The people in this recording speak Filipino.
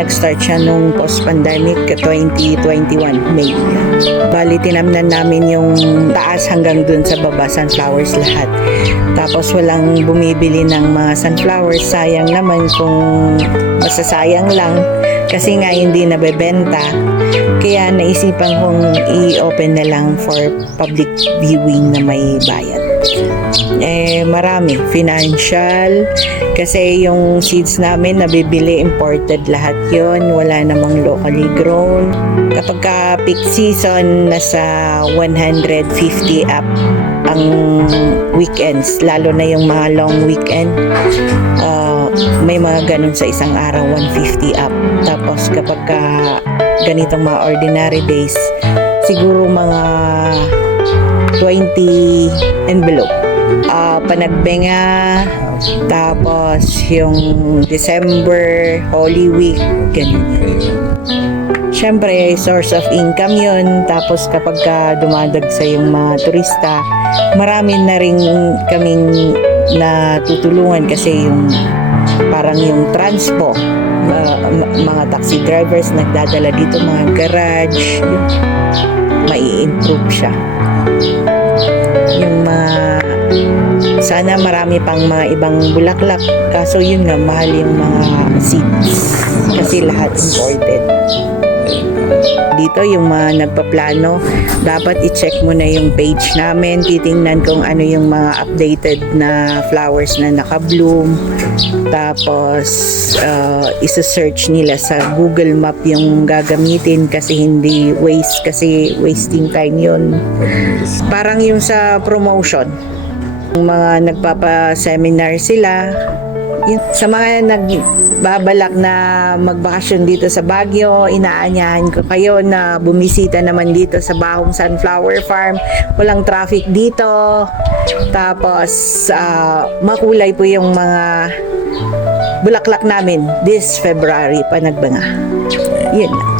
nag-start siya nung post-pandemic 2021 May. Bali tinamnan namin yung taas hanggang dun sa baba, sunflowers lahat. Tapos walang bumibili ng mga sunflowers, sayang naman kung masasayang lang kasi nga hindi nabebenta. Kaya naisipan kong i-open na lang for public viewing na may bayad. Marami financial kasi yung seeds namin nabibili imported lahat yon, wala namang locally grown. Kapag ka peak season nasa 150 up ang weekends, lalo na yung mga long weekend, may mga ganun sa isang araw 150 up. Tapos kapag ka ganitong mga ordinary days, siguro mga 20 envelope. Panagbenga, tapos yung December, Holy Week, ganyan. Siyempre, source of income yun. Tapos kapag ka dumadagsa yung mga turista, marami na rin kaming natutulungan kasi yung parang yung transpo, mga taxi drivers nagdadala dito, mga garage, mai-improve siya. Yung sana marami pang mga ibang bulaklak, kaso yun nga, mahal yung mga seeds kasi lahat imported. Dito yung mga nagpaplano, dapat i-check mo na yung page namin, titingnan kung ano yung mga updated na flowers na naka-bloom. Tapos isa-search nila sa Google Map yung gagamitin kasi hindi waste, kasi wasting time yun. Parang yung sa promotion, yung mga nagpapa-seminar sila, sa mga nagbabalak na magbakasyon dito sa Baguio, inaanyahan ko kayo na bumisita naman dito sa Bahong Sunflower Farm. Walang traffic dito. Tapos makulay po yung mga bulaklak namin this February, panagbanga. Yun lang.